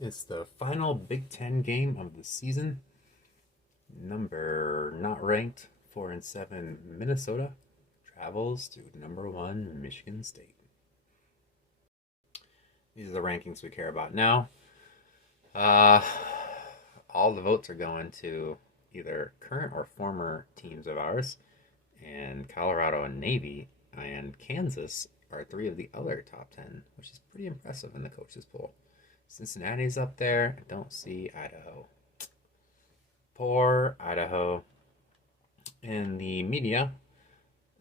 It's the final Big Ten game of the season. Number not ranked 4-7 Minnesota travels to number one Michigan State. These are the rankings we care about now. Uh, all the votes are going to either current or former teams of ours, and Colorado and Navy and Kansas are three of the other top 10, which is pretty impressive in the coaches poll. Cincinnati's up there. I don't see Idaho. Poor Idaho. In the media,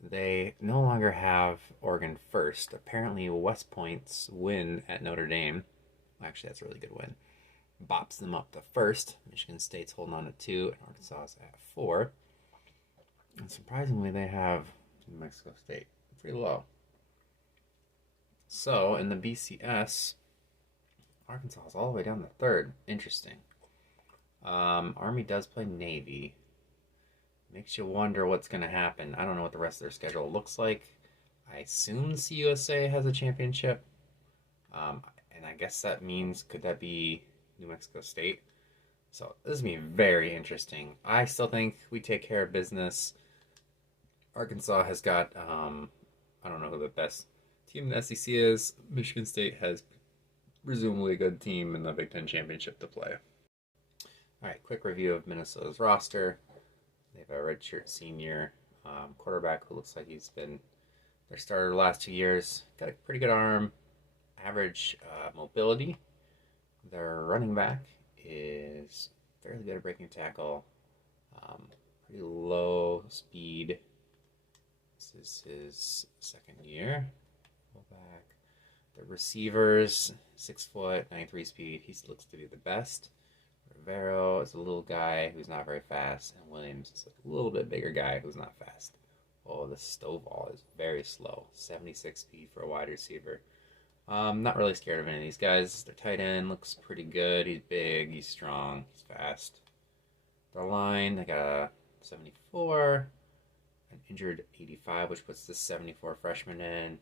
they no longer have Oregon first. Apparently, West Point's win at Notre Dame, actually, that's a really good win, bops them up to first. Michigan State's holding on to 2, and Arkansas's at 4. And surprisingly, they have New Mexico State pretty low. So, in the BCS, Arkansas is all the way down to 3rd. Interesting. Army does play Navy. Makes you wonder what's going to happen. I don't know what the rest of their schedule looks like. I assume CUSA has a championship. And I guess that means, could that be New Mexico State? So this is going to be very interesting. I still think we take care of business. Arkansas has got, I don't know who the best team in the SEC is. Michigan State has presumably a good team in the Big Ten Championship to play. All right, quick review of Minnesota's roster. They have a redshirt senior quarterback who looks like he's been their starter the last 2 years. Got a pretty good arm, average mobility. Their running back is fairly good at breaking tackle, pretty low speed. This is his second year. Fullback. The receivers, 6 foot, 93 speed. He looks to be the best. Rivero is a little guy who's not very fast, and Williams is a little bit bigger guy who's not fast. Oh, the Stovall is very slow. 76 speed for a wide receiver. Not really scared of any of these guys. Their tight end looks pretty good. He's big, he's strong, he's fast. Their line, they got a 74, an injured 85, which puts the 74 freshman in.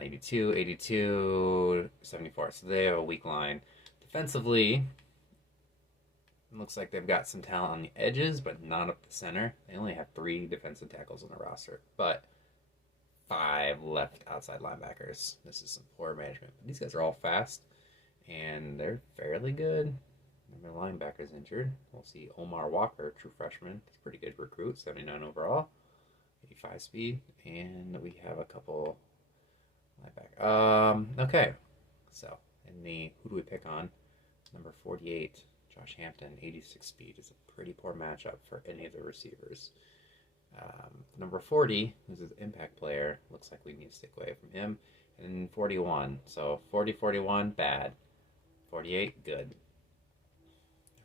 82, 82, 74. So they have a weak line. Defensively, it looks like they've got some talent on the edges, but not up the center. They only have 3 defensive tackles on the roster, but 5 left outside linebackers. This is some poor management. But these guys are all fast, and they're fairly good. Their linebacker's injured. We'll see Omar Walker, true freshman. He's a pretty good recruit, 79 overall, 85 speed, and we have a couple linebacker. Okay, so in the who do we pick on? Number 48, Josh Hampton, 86 speed, is a pretty poor matchup for any of the receivers. Number 40, who's an impact player, looks like we need to stick away from him. And 41, so 40, 41, bad. 48, good.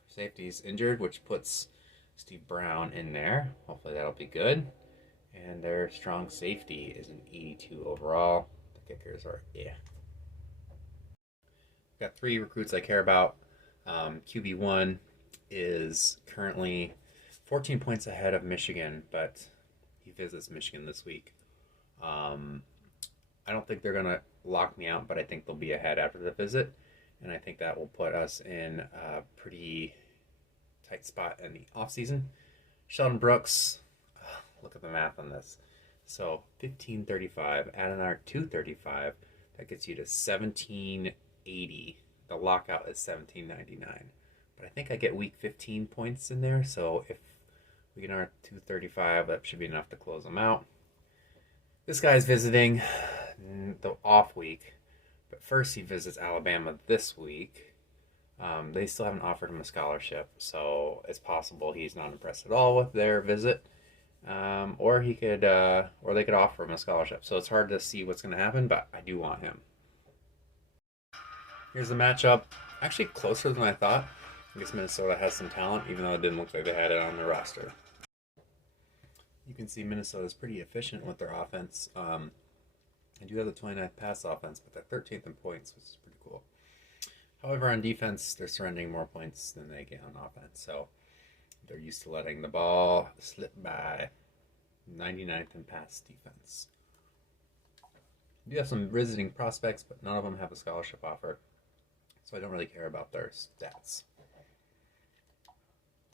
Safety's injured, which puts Steve Brown in there. Hopefully that'll be good. And their strong safety is an 82 overall. The kickers are Got 3 recruits I care about. QB1 is currently 14 points ahead of Michigan, but he visits Michigan this week. I don't think they're going to lock me out, but I think they'll be ahead after the visit, and I think that will put us in a pretty tight spot in the offseason. Sheldon Brooks, look at the math on this. So 1535, add another 235, that gets you to 1780. The lockout is 1799. But I think I get week 15 points in there, so if we get our 235, that should be enough to close them out. This guy's visiting the off week, but first he visits Alabama this week. They still haven't offered him a scholarship, so it's possible he's not impressed at all with their visit. Or they could offer him a scholarship. So it's hard to see what's going to happen, but I do want him. Here's the matchup. Actually closer than I thought. I guess Minnesota has some talent, even though it didn't look like they had it on their roster. You can see Minnesota's pretty efficient with their offense. They do have the 29th pass offense, but they're 13th in points, which is pretty cool. However, on defense, they're surrendering more points than they get on offense. So they're used to letting the ball slip by. 99th in pass defense. You have some visiting prospects, but none of them have a scholarship offer. so I don't really care about their stats.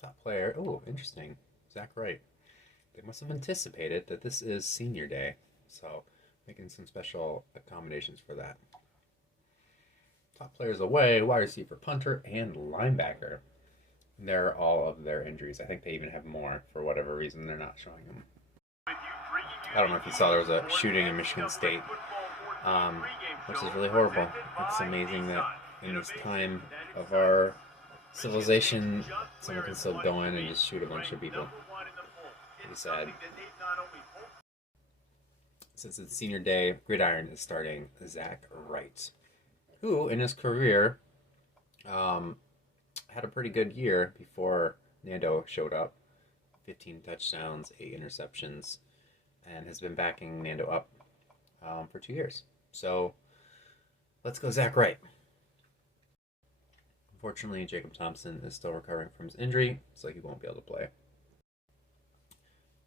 Top player, oh, interesting, Zach Wright. They must have anticipated that this is senior day, so making some special accommodations for that. Top players away, wide receiver, punter, and linebacker. They're all of their injuries. I think they even have more. For whatever reason, they're not showing them. I don't know if you saw there was a shooting in Michigan State, which is really horrible. It's amazing that in this time of our civilization, someone can still go in and just shoot a bunch of people. Pretty sad. Since it's senior day, Gridiron is starting Zach Wright, who in his career had a pretty good year before Nando showed up. 15 touchdowns, 8 interceptions, and has been backing Nando up for 2 years. So let's go Zach Wright. Unfortunately, Jacob Thompson is still recovering from his injury, so he won't be able to play.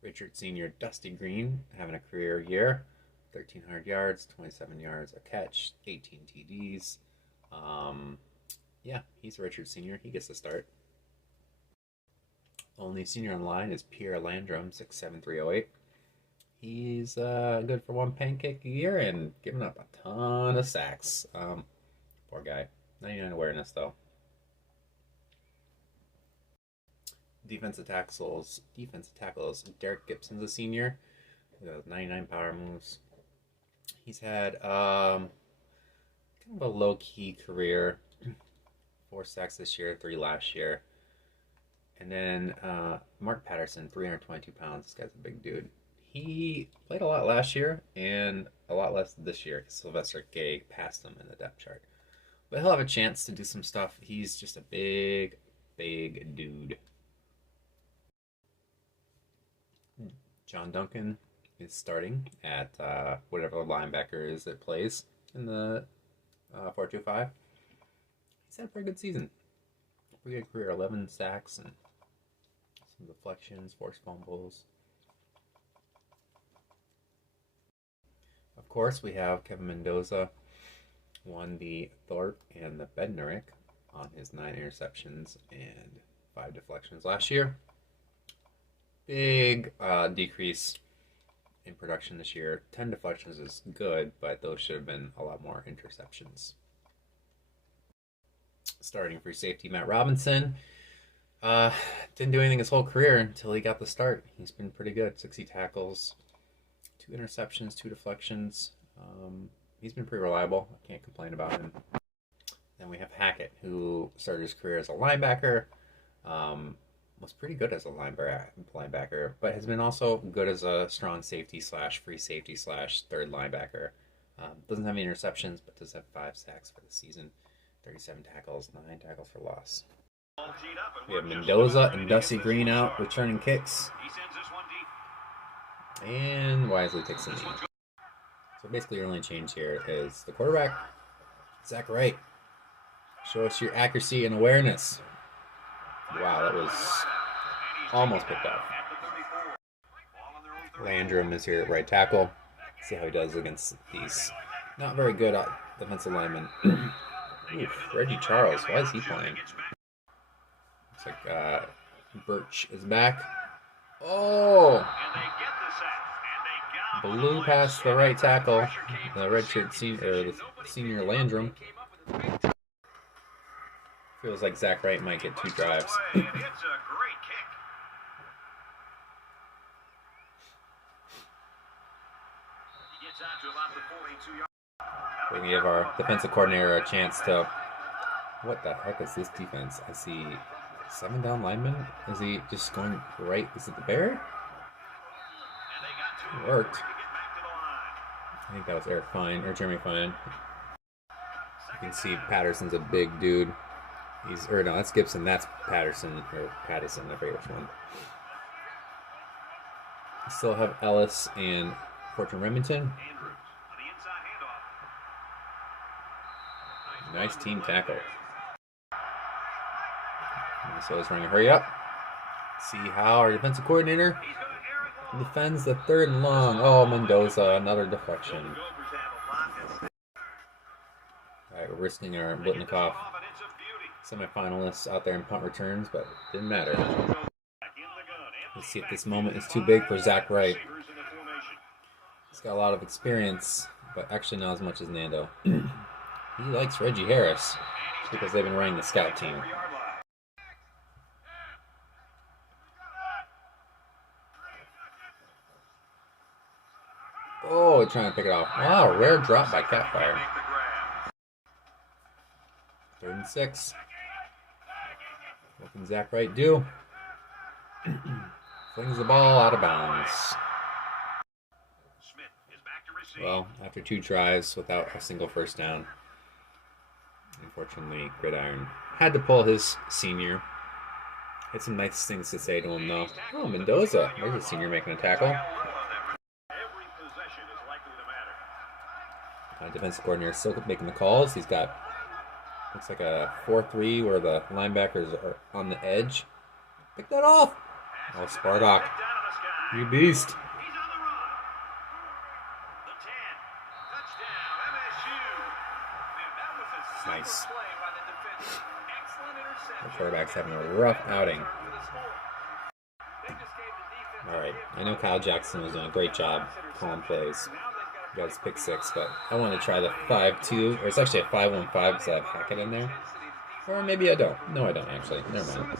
Richard Sr. Dusty Green having a career year. 1,300 yards, 27 yards a catch, 18 TDs. Yeah, he's Richard Sr. He gets the start. Only senior on line is Pierre Landrum, 6'7", 308. He's good for one pancake a year and giving up a ton of sacks. Poor guy. 99 awareness, though. Defensive tackles. Derek Gibson's a senior. 99 power moves. He's had kind of a low-key career. 4 sacks this year, 3 last year. And then Mark Patterson, 322 pounds. This guy's a big dude. He played a lot last year and a lot less this year. Sylvester Gay passed him in the depth chart. But he'll have a chance to do some stuff. He's just a big, big dude. John Duncan is starting at whatever linebacker is that plays in the 4-2-5. He's had a pretty good season. Pretty good career, 11 sacks and some deflections, forced fumbles. Of course, we have Kevin Mendoza, won the Thorpe and the Bednarik on his 9 interceptions and 5 deflections last year. Big decrease in production this year. 10 deflections is good, but those should have been a lot more interceptions. Starting free safety, Matt Robinson. Didn't do anything his whole career until he got the start. He's been pretty good. 60 tackles, 2 interceptions, 2 deflections. He's been pretty reliable. I can't complain about him. Then we have Hackett, who started his career as a linebacker. Was pretty good as a linebacker, but has been also good as a strong safety / free safety / third linebacker. Doesn't have any interceptions, but does have 5 sacks for the season. 37 tackles, 9 tackles for loss. We have Mendoza and Dusty Green out returning kicks. And Wisely takes the knee. So basically your only change here is the quarterback, Zach Wright. Show us your accuracy and awareness. Wow, that was almost picked up. Landrum is here at right tackle. See how he does against these not very good defensive linemen. Oof, Reggie Charles, why is he playing? Looks like Birch is back. Oh! Blew past the right tackle. The redshirt senior Landrum. Feels like Zach Wright might get 2 drives. We give our defensive coordinator a chance to... What the heck is this defense? I see 7 down linemen. Is he just going right? Is it the Bear? It worked. I think that was Eric Fine, or Jeremy Fine. You can see Patterson's a big dude. No, that's Gibson. That's Patterson, or Pattison. I forget which one. We still have Ellis and Fortune Remington. Nice team tackle. Minnesota's running a hurry up. See how our defensive coordinator defends the 3rd and long. Oh, Mendoza, another deflection. All right, risking our Blitnikoff semifinalists out there in punt returns, but didn't matter. Let's see if this moment is too big for Zach Wright. He's got a lot of experience, but actually not as much as Nando. He likes Reggie Harris because they've been running the scout team. Oh, trying to pick it off. Wow, rare drop by Catfire. 3rd and 6. What can Zach Wright do? Flings the ball out of bounds. Well, after 2 tries without a single first down, unfortunately, Gridiron had to pull his senior. Had some nice things to say to him, though. Oh, Mendoza. There's a senior making a tackle. Defensive coordinator still making the calls. He's got, looks like a 4-3 where the linebackers are on the edge. Pick that off. Oh, Spartak. You beast. Nice. The quarterback's having a rough outing. Alright, I know Kyle Jackson was doing a great job calling plays. Got his pick 6, but I want to try the 5-2, or it's actually a 5-1-5 because I have Hackett in there. Or maybe I don't. No, I don't actually. Never mind.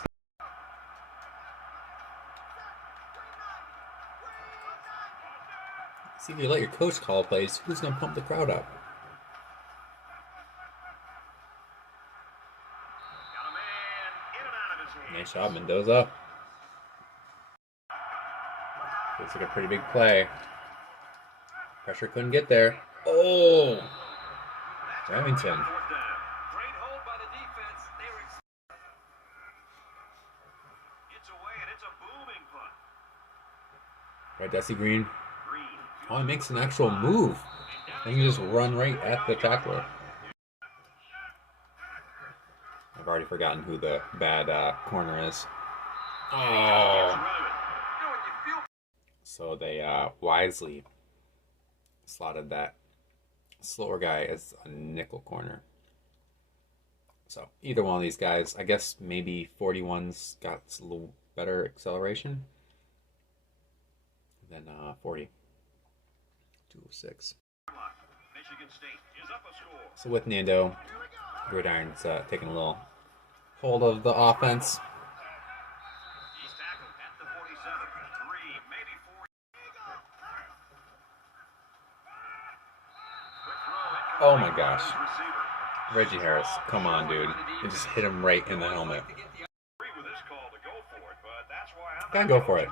See, if you let your coach call plays, who's going to pump the crowd up? Nice job, Mendoza. Looks like a pretty big play. Pressure couldn't get there. Oh! Remington. Right, Desi Green. Oh, he makes an actual move. And you just run right at the tackler. I've already forgotten who the bad corner is. Oh! So they wisely slotted that slower guy as a nickel corner. So either one of these guys, I guess maybe 41's got a little better acceleration than 40. 206. So with Nando, Gridiron's taking a little hold of the offense. Oh my gosh. Reggie Harris, come on, dude. You just hit him right in the helmet. Gotta go for it.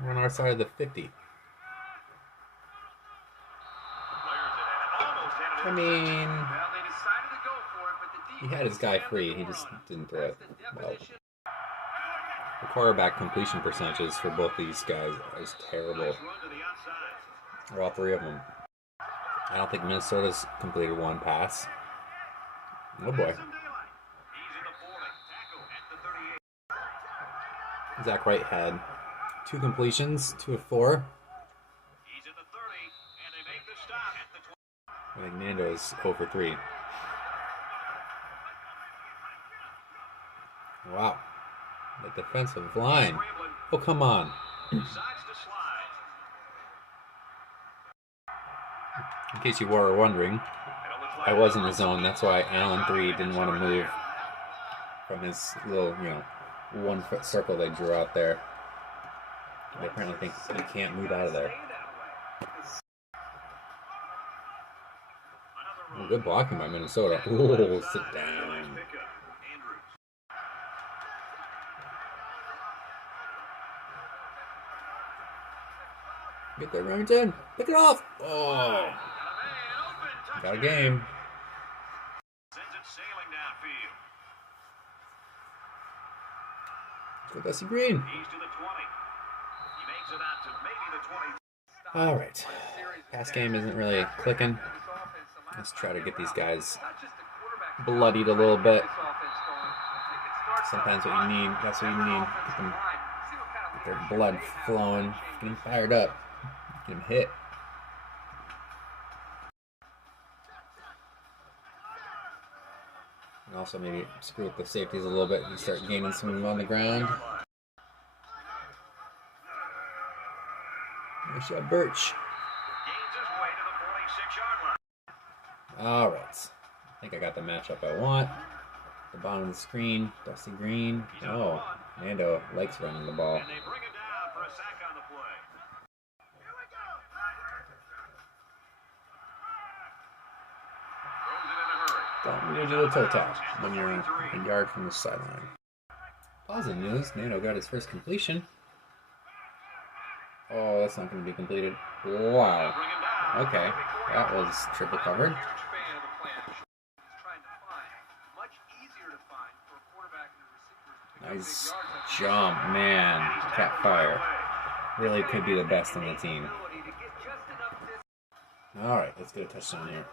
We're on our side of the 50. I mean, he had his guy free. He just didn't throw it well. The quarterback completion percentages for both these guys is terrible. Or all 3 of them. I don't think Minnesota's completed 1 pass. Oh boy. Zach Wright had 2 completions, 2 of 4. I think Nando's 0 for 3. Wow. The defensive line. Oh, come on. In case you were wondering, I was in the zone. That's why Allen 3 didn't want to move from his little, 1-foot circle they drew out there. They apparently think he can't move out of there. Oh, good blocking by Minnesota. Ooh, sit down. Get there, Remington. Pick it off. Oh. Got a game. Let's go, Dusty Green. All right. Pass game isn't really clicking. Let's try to get these guys bloodied a little bit. Sometimes what you need, that's what you need. Get their blood flowing, get them fired up, get them hit. And also maybe screw with the safeties a little bit and start gaining some on the ground. Nice job, Birch. Alright. I think I got the matchup I want. The bottom of the screen, Dusty Green. Oh, Nando likes running the ball. Don't need to do a toe tap when you're a yard from the sideline. Positive news, Nando got his first completion. Oh, that's not going to be completed. Wow. Okay, that was triple covered. Nice jump, man. Cat fire. Really could be the best on the team. Alright, let's get a touchdown here.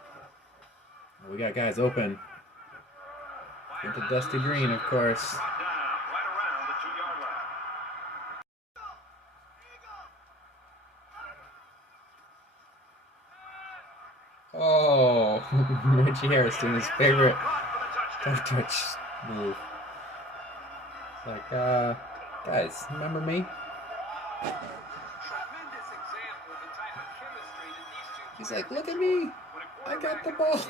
We got guys open. Into Dusty Green, of course. Oh, Richie Harris doing his favorite touch move. It's like, guys, remember me? He's like, look at me! I got the ball!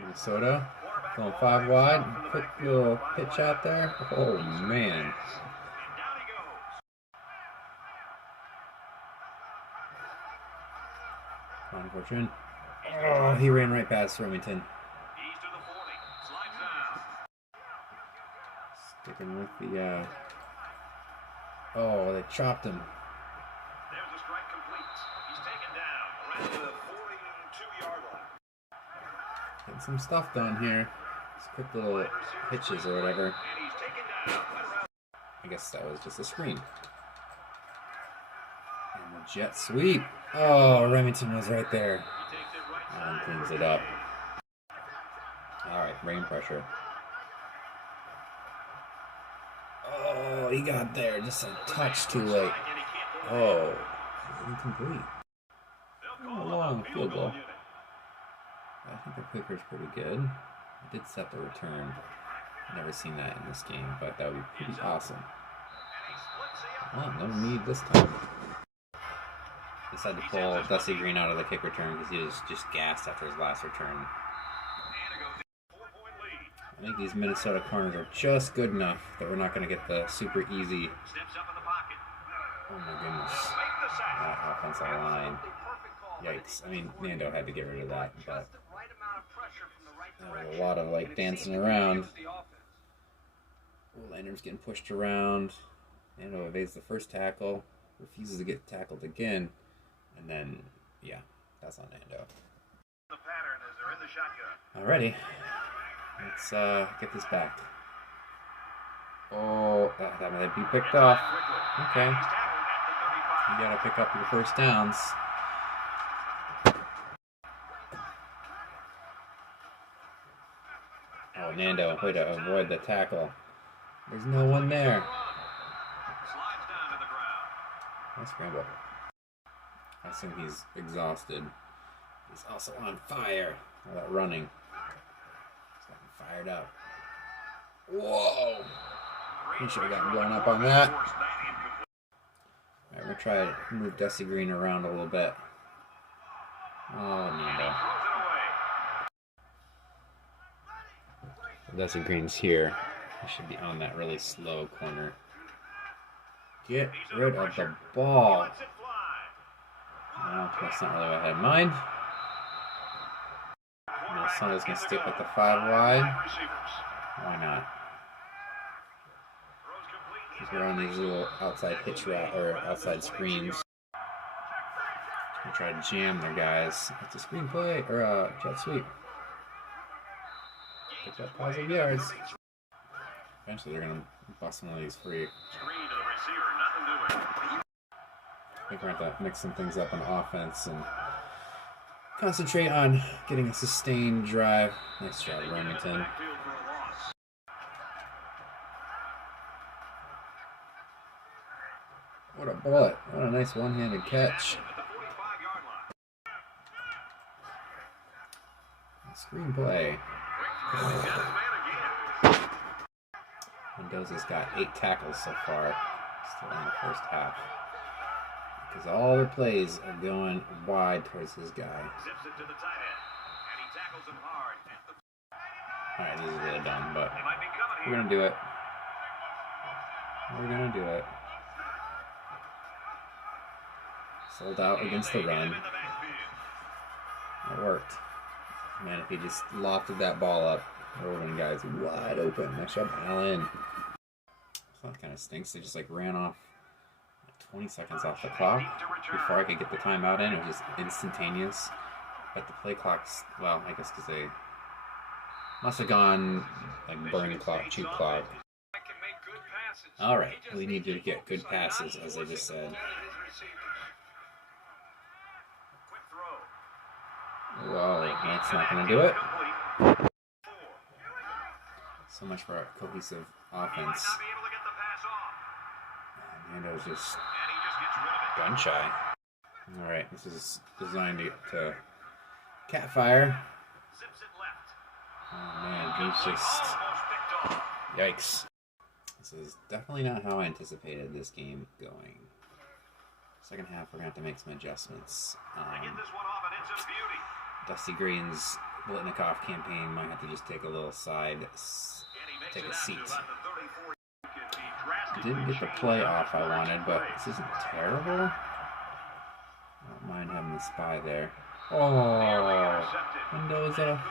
Minnesota going 5 wide. Quick little pitch out there. Oh, man. Unfortunate. Oh, he ran right past Remington. Sticking with the, oh, they chopped him. There's a strike complete. He's taken down around the 42-yard line. Getting some stuff done here. Just quick little hitches or whatever. I guess that was just a screen. And the jet sweep. Oh, Remington was right there. And cleans it up. Alright, rain pressure. Oh, he got there just a touch too late. Oh, incomplete. Oh, long field goal. I think the kicker's pretty good. I did set the return. Never seen that in this game, but that would be pretty awesome. Oh, no need this time. Decided to pull Dusty Green out of the kick return because he was just gassed after his last return. I think these Minnesota corners are just good enough that we're not going to get the super easy. Oh my goodness. That offensive line. Yikes. I mean, Nando had to get rid of that, but there was a lot of like dancing around. Lander's getting pushed around. Nando evades the first tackle, refuses to get tackled again, and then, yeah, that's on Nando. Alrighty. Let's get this back. Oh, that might be picked off. Okay. You gotta pick up your first downs. Oh, Nando, way to avoid the tackle. There's no one there. Nice scramble. I think he's exhausted. He's also on fire. All that running. Fired up. Whoa! He should have gotten blown up on that. Alright, we're going to try to move Dusty Green around a little bit. Oh, Nando. Dusty Green's here. He should be on that really slow corner. Get rid of the ball. No, that's not really what I had in mind. Minnesota's going to stick with the 5 wide. Why not? Because we're on these little outside hitch route or outside screens. Gonna try to jam their guys. It's a screenplay or a jet sweep. Pick up positive yards. Eventually, they're going to bust one of these free. I think we're going to have to mix some things up on offense and concentrate on getting a sustained drive. Nice job, Remington. What a bullet. What a nice one-handed catch. Screenplay. Mendoza's got 8 tackles so far, still in the first half. Because all their plays are going wide towards his guy. Alright, this is really dumb, but we're going to do it. We're going to do it. Sold out against the run. It worked. Man, if he just lofted that ball up, Oregon guy's wide open. Nice job, Allen. So that kind of stinks. They just like ran off 20 seconds off the clock before I could get the timeout in. It was just instantaneous. But the play clock's, well, I guess because they must have gone like burn clock, cheap clock. Alright, we need to get good passes, as I just said. Whoa, that's not going to do it. So much for our cohesive offense. Nando's just gun shy. Alright, this is designed to catfire. Oh man, he's just... Yikes. This is definitely not how I anticipated this game going. Second half, we're going to have to make some adjustments. Dusty Green's Blitnikoff campaign might have to just take a little side, take a seat. Didn't get the play off I wanted, but this isn't terrible. I don't mind having the spy there. Oh, Mendoza.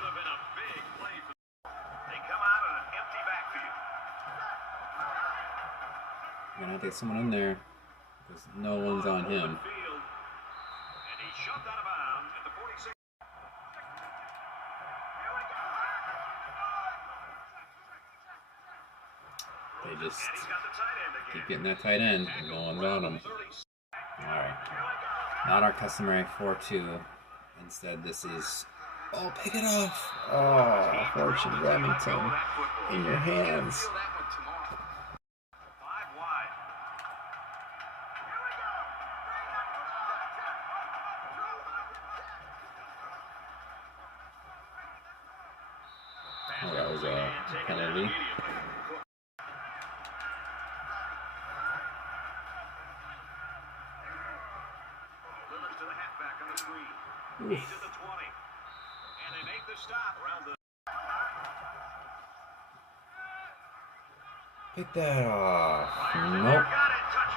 I'm gonna have to get someone in there because no one's on him. They just keep getting that tight end and no one's on them. Alright. Not our customary 4-2. Instead, this is... Oh, pick it off! Oh, Fortune Remington in your hands. Oh, that was a penalty. Oof. Pick that off. Nope.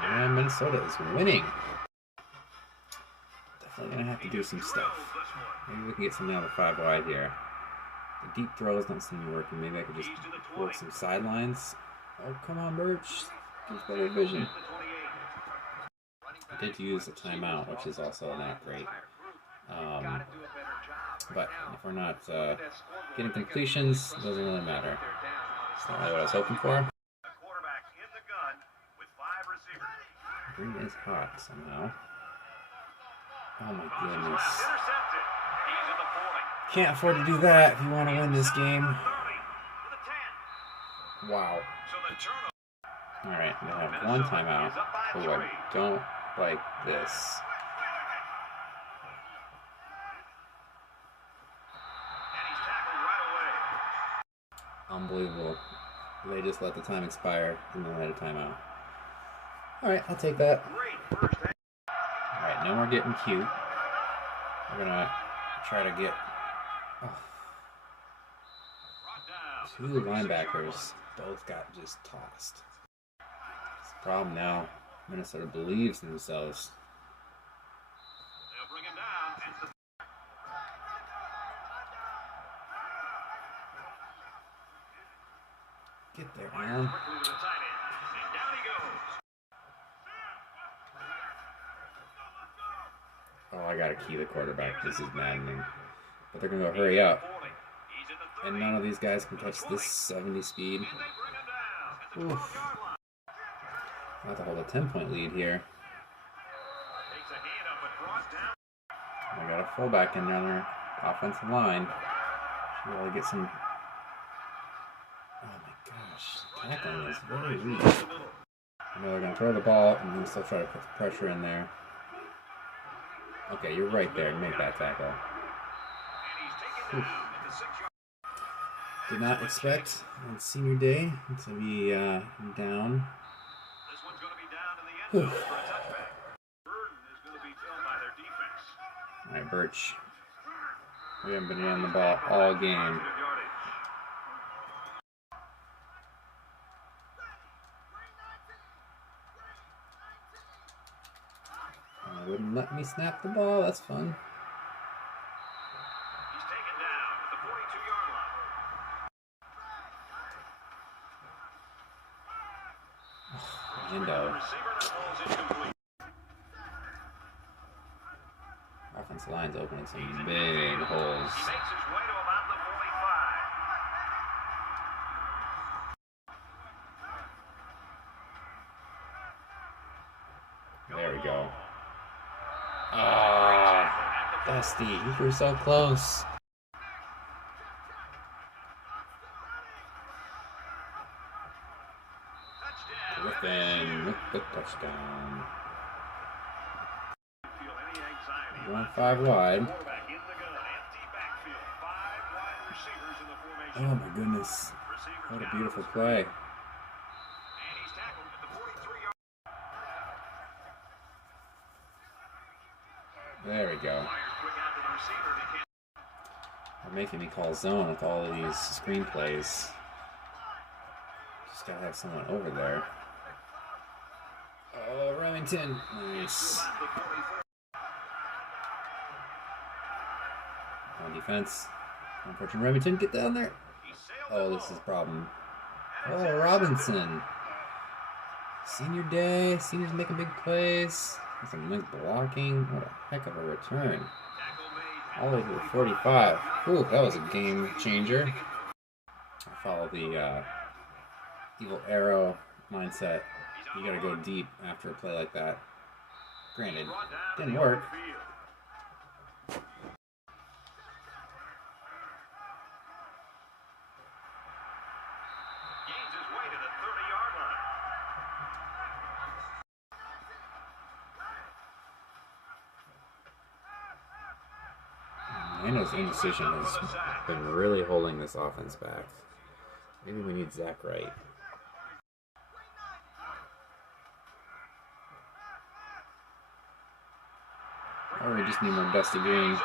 And Minnesota is winning. Definitely gonna have to do some stuff. Maybe we can get something out of 5 wide here. The deep throws don't seem to be working. Maybe I could just work some sidelines. Oh, come on, Birch. Get better vision. I did use a timeout, which is also not great. But if we're not getting completions, it doesn't really matter. That's not really what I was hoping for. Green is hot somehow. Oh my goodness. Can't afford to do that if you want to win this game. Wow. Alright, we have one timeout. Oh, I don't like this. Unbelievable. They just let the time expire and then had a timeout. Alright, I'll take that. Alright, now we're getting cute. We're gonna try to get two linebackers. Both got just tossed. It's the problem now. Minnesota believes in themselves. Get there, Aaron. Oh, I gotta key the quarterback. This is maddening. But they're gonna go hurry up. And none of these guys can touch this 70 speed. Oof. I'll have to hold a 10-point lead here. I got a fullback in their offensive line. Should really get some... Oh my gosh. Tackling is very weak. I know they're going to throw the ball and then still try to put the pressure in there. Okay, you're right there. Make that tackle. Oof. Did not expect on senior day to be down. This one's going to be down in the end zone for a touchback. Burden is going to be filled by their defense. All right, Birch. We haven't been on the ball all game. Wouldn't let me snap the ball. That's fun. He's taken down at the 42-yard line. Lindo. Receiver that falls incomplete. Offensive line's opening some big holes. He makes his way to about the 45. There we go. Ah, Dusty, you were so close. Griffin with the touchdown. 1-5 wide. Oh my goodness. What a beautiful play. There we go. They're making me call zone with all of these screenplays. Just gotta have someone over there. Oh, Remington. Nice. On defense. Unfortunately, Remington, get down there. Oh, this is a problem. Oh, Robinson. Senior day. Seniors making big plays. Some link blocking. What a heck of a return. All the way to the 45. Ooh, that was a game changer. I follow the evil arrow mindset. You gotta go deep after a play like that. Granted, didn't work. Nando's indecision has been really holding this offense back. Maybe we need Zach Wright. Or we just need more Dusty Green.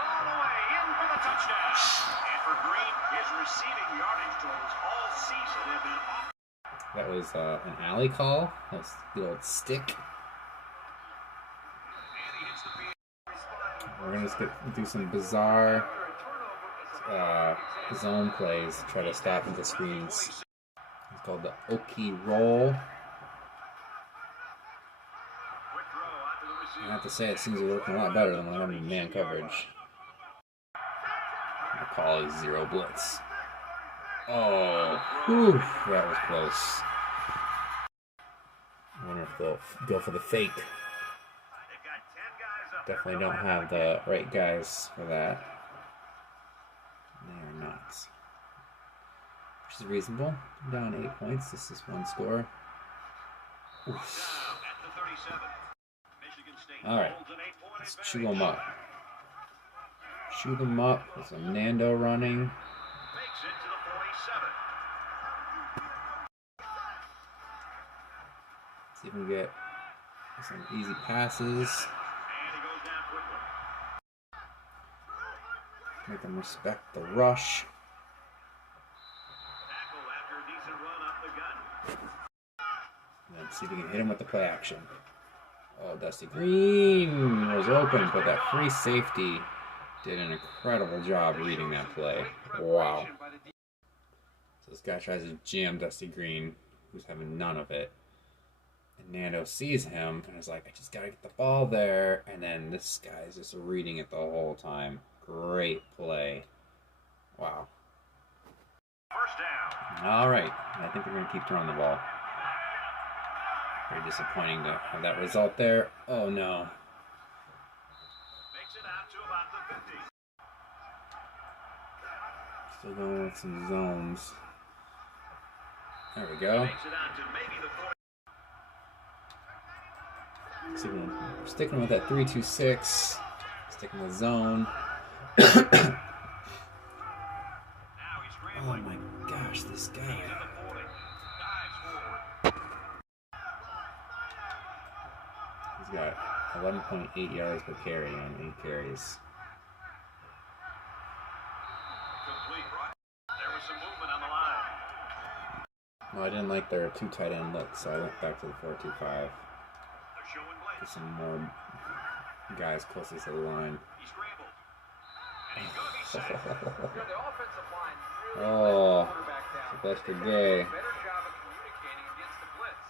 That was an alley call. That was the old stick. We're going to do some bizarre zone plays to try to stop into screens. It's called the Okie Roll. I have to say, it seems to be working a lot better than when I'm in man coverage. The call is zero blitz. Oh, whew, that was close. I wonder if they'll go for the fake. Definitely don't have the right guys for that. They are not. Which is reasonable. Down 8 points. This is one score. Oof. Alright. Let's chew them up. Chew them up with some Nando running. See if we can get some easy passes. Make them respect the rush. And then see if we can hit him with the play action. Oh, Dusty Green was open, but that free safety did an incredible job reading that play. Wow. So this guy tries to jam Dusty Green, who's having none of it. And Nando sees him and is like, I just gotta get the ball there. And then this guy is just reading it the whole time. Great play. Wow. First down. All right. I think we're going to keep throwing the ball. Very disappointing to have that result there. Oh, no. Makes it out to about the 50. Still going with some zones. There we go. Makes it out to maybe the 40. See, we're sticking with that 3-2-6. Sticking with zone. Oh my God. gosh, this guy. He's at the 40. Dives forward. He's got 11.8 yards per carry on 8 carries. Complete. There was some movement on the line. Well, I didn't like their 2 tight end look, so I went back to the 4-2-5. They're showing blitz. Get some more guys closest to the line. He scrambled. And he's going to be sacked. The offensive line really Oh, quarterback down. Sylvester They Gay. do a better job of communicating against the blitz.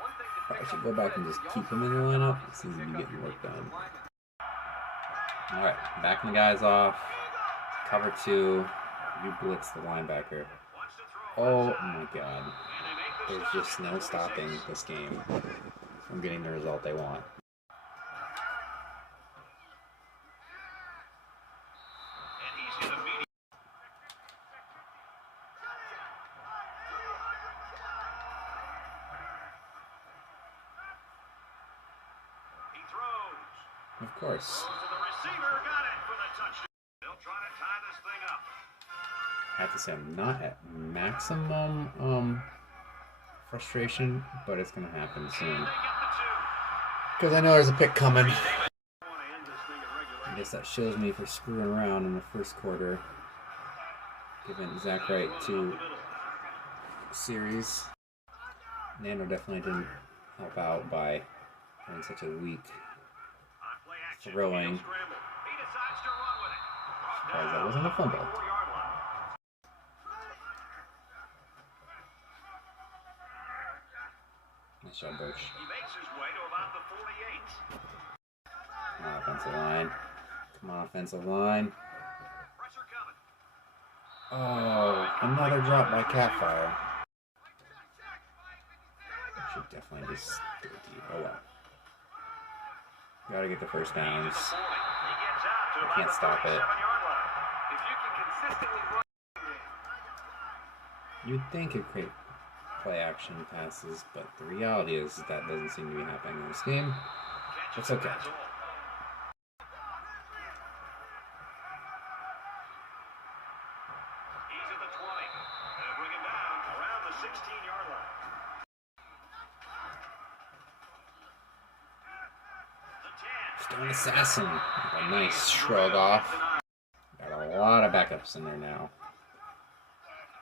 One thing to I pick should up go the back and blitz, just you keep also him in the have to lineup. It obviously seems to be pick up getting your work done. defensive linemen. Alright, backing the guys off. Cover 2. You blitz the linebacker. Wants to throw. Oh my god. And they make the There's stop just at no 26. stopping this game from getting the result they want. And he's hit immediately. He throws. Of course. Throws to the receiver. Got it for the touchdown. They'll try to tie this thing up. I have to say I'm not at maximum frustration, but it's gonna happen soon. They get the 2. Because I know there's a pick coming. Want to end this thing in regulation. I guess that shows me for screwing around in the first quarter. Giving Zach Wright 2 series. Nando definitely didn't help out by having such a weak On play action. throwing. He'll scramble. He decides to run with it. Brought Surprised that down wasn't a fumble. on the 4-yard line. Nice job, Birch. He makes his way to about the 48. Come on, offensive line. Come on, offensive line. Pressure coming. Oh, another drop by Catfire. I should definitely just do it deep. Oh well. Gotta get the first downs. He gets out to I about can't the stop it. 37-yard line. If you can consistently run You'd think it'd create play action passes, but the reality is that doesn't seem to be happening in this game. Catches It's it, okay. that's all. He's at the 20. They'll bring him down around the 16-yard line. The 10. Stone Assassin. A nice shrug off. Got a lot of backups in there now.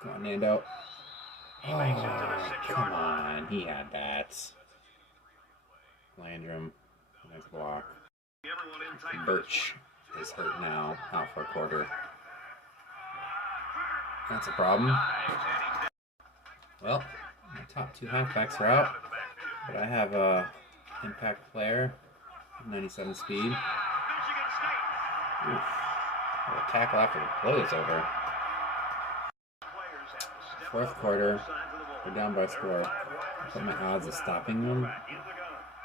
Come on, Nando. He makes it to the Oh, 6-yard come line. on. He had that. Landrum. Nice block. Everyone in tight. Birch is hurt now. Out for a quarter. That's a problem. Well, my top 2 halfbacks are out, but I have a impact player, 97 speed. Michigan State. Oof. What a tackle after the play is over. Players have to step Fourth up on quarter, both sides of the ball. we're down by a score. I put my odds of stopping them Back in the gun.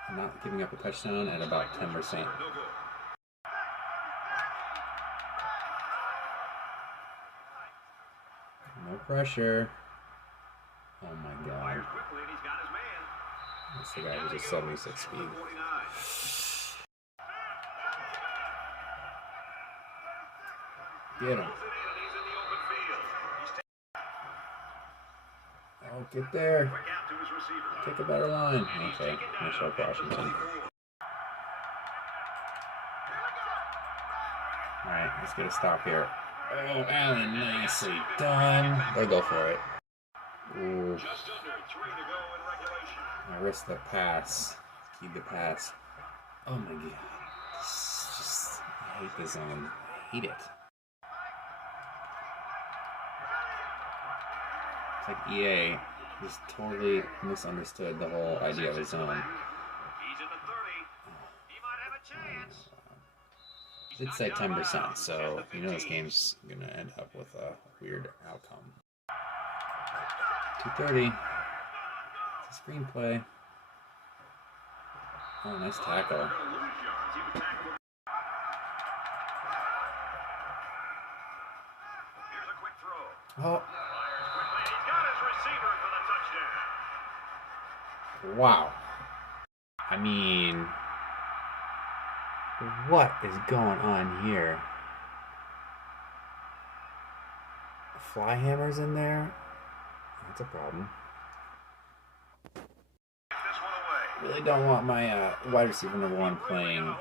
and not giving up a touchdown at about 10%. No good. No pressure. Oh my god. Fires quickly and he's got his man. That's the guy who's just 76 speed. 49. Get him. Pulls it in and he's in the open field. He's Oh, get there. quick out to his receiver. Take a better line. Okay, nice job, Washington. Alright, let's get a stop here. Oh, Allen, nicely done. They go for it. Ooh, Just under 3 to go in regulation. I risked the pass. Keep the pass. Oh my god. It's just, I hate this zone. I hate it. It's like EA just totally misunderstood the whole idea of a zone. He's at the 30. He might have a chance. It did say 10%, so you know this game's gonna end up with a weird outcome. 230. It's a screenplay. Oh, nice tackle. They're gonna lose yards. He was tackled. Here's a quick throw. Oh, Fires quickly and he's got his receiver for the touchdown. wow. I mean, what is going on here? Fly hammers in there? That's a problem. This one away. Really don't want my wide receiver number one playing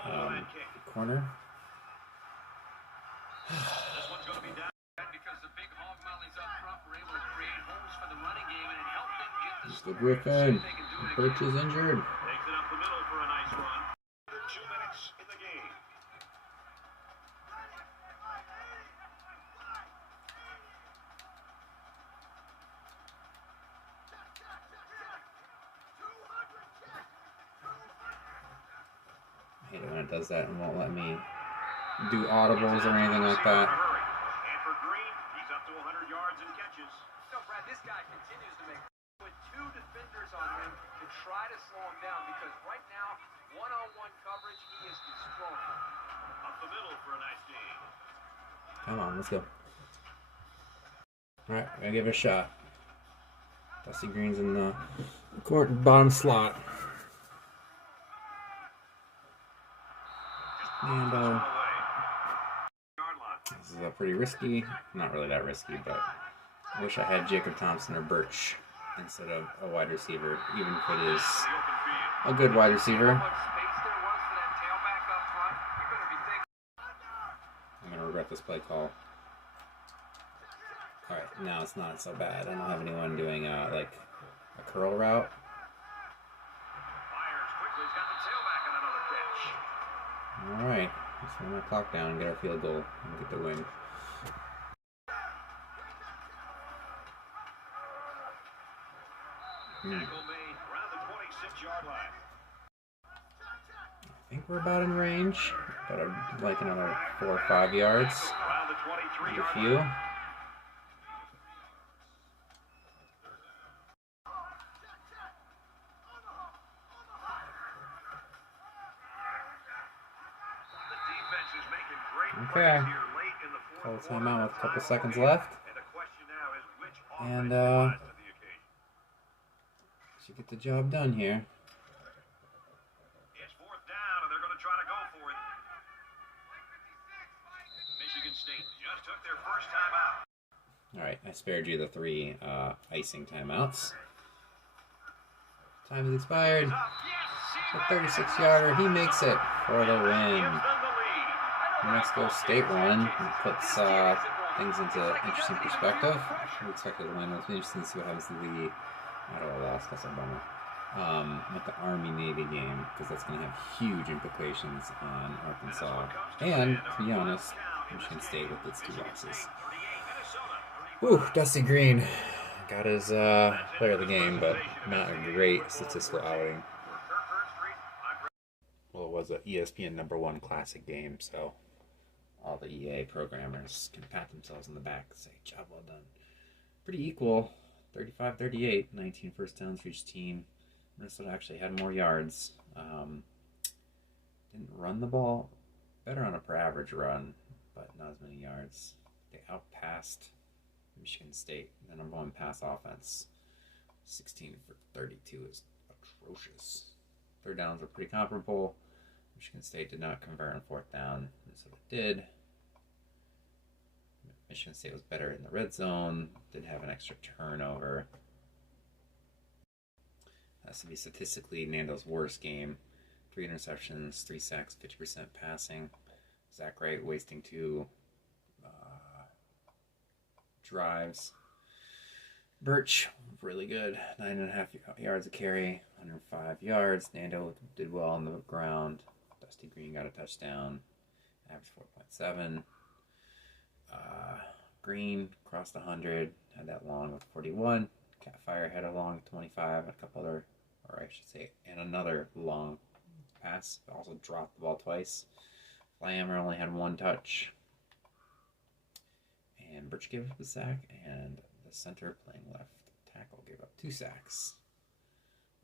corner. This one's going to be down. Because the big hog mollies up front were able to create holes for the running game, and it helped them get the It's the score. Griffin. See if they can do it Birch again. is injured. Takes it up the middle for a nice run. 2 minutes in the game. I hate it when it does that and won't let me do audibles or anything like that. And for Green, he's up to 100 yards and catches. No, Brad, this guy continues to make with two defenders on him to try to slow him down because right now, one-on-one coverage, he is destroying. Up the middle for a nice game. Come on, let's go. Alright, we're gonna give it a shot. Dusty Green's in the bottom slot. And Yard line. this is pretty risky. Not really that risky, but I wish I had Jacob Thompson or Birch instead of a wide receiver, even if it is The open field. a good wide receiver. How much space there was for that tailback up front? You better be thinking. I'm gonna regret this play call. Alright, now it's not so bad. I don't have anyone doing like a curl route. Fires quickly. He's got the tailback on another catch. Alright, let's run that clock down and get our field goal and get the win. Tackle made around the 26-yard line. I think we're about in range. Got like another 4 or 5 yards. Around the Need 23-yard a few. line. The defense is making great Okay. plays here late in the Call fourth timeout with a couple quarter. seconds left. And the question now is which And, offense rise to the occasion. Should get the job done here. It's fourth down, and they're going to try to go for it. Michigan State just took their first time out. Alright, I spared you the 3 icing timeouts. Time has expired. The 36-yarder, he makes it for the win. New Mexico State won. It puts things into interesting perspective. We expected to win. It'll be interesting to see what happens to the Ottawa loss. That's a bummer. With the Army-Navy game, because that's going to have huge implications on Arkansas. And, to be honest, Michigan State with its 2 losses. Whew, Dusty Green got his player of the game, but not a great statistical outing. Well, it was an ESPN #1 classic game, so all the EA programmers can pat themselves on the back and say, job well done. Pretty equal, 35-38, 19 first downs for each team. Minnesota actually had more yards. Didn't run the ball, better on a per average run, but not as many yards. They outpassed Michigan State, the #1 pass offense. 16 for 32 is atrocious. Third downs were pretty comparable. Michigan State did not convert on 4th down. Minnesota did. Michigan State was better in the red zone. Did have an extra turnover. Has to be statistically Nando's worst game. 3 interceptions, 3 sacks, 50% passing. Zach Wright wasting 2 drives. Birch, really good. 9.5 yards a carry, 105 yards. Nando did well on the ground. Dusty Green got a touchdown, average 4.7. Green crossed 100, had that long with 41. Catfire had a long 25, and a couple other, or I should say, and another long pass. Also dropped the ball twice. Flyhammer only had 1 touch. And Birch gave up a sack, and the center playing left tackle gave up 2 sacks.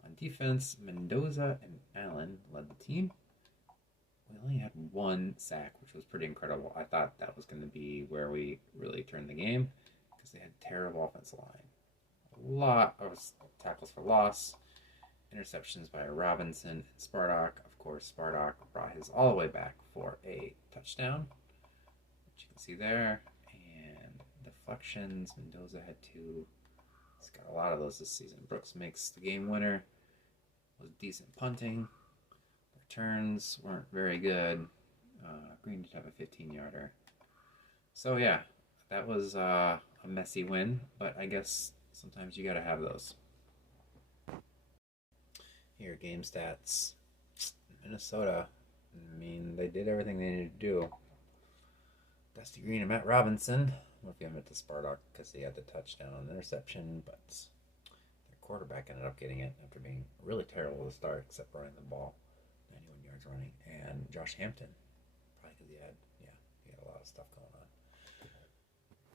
On defense, Mendoza and Allen led the team. We only had 1 sack, which was pretty incredible. I thought that was going to be where we really turned the game because they had terrible offensive line. A lot of tackles for loss, interceptions by Robinson and Spartak. Of course, Spartak brought his all the way back for a touchdown, which you can see there. And deflections, Mendoza had 2. He's got a lot of those this season. Brooks makes the game winner. Was decent punting. Returns weren't very good. Green did have a 15-yarder. So yeah, that was a messy win, but I guess sometimes you gotta have those. Here, game stats. Minnesota, I mean, they did everything they needed to do. Dusty Green and Matt Robinson. We'll give him to Spartak because he had the touchdown on the interception, but their quarterback ended up getting it after being really terrible to start, except running the ball. 91 yards running. And Josh Hampton, probably because he had a lot of stuff going on.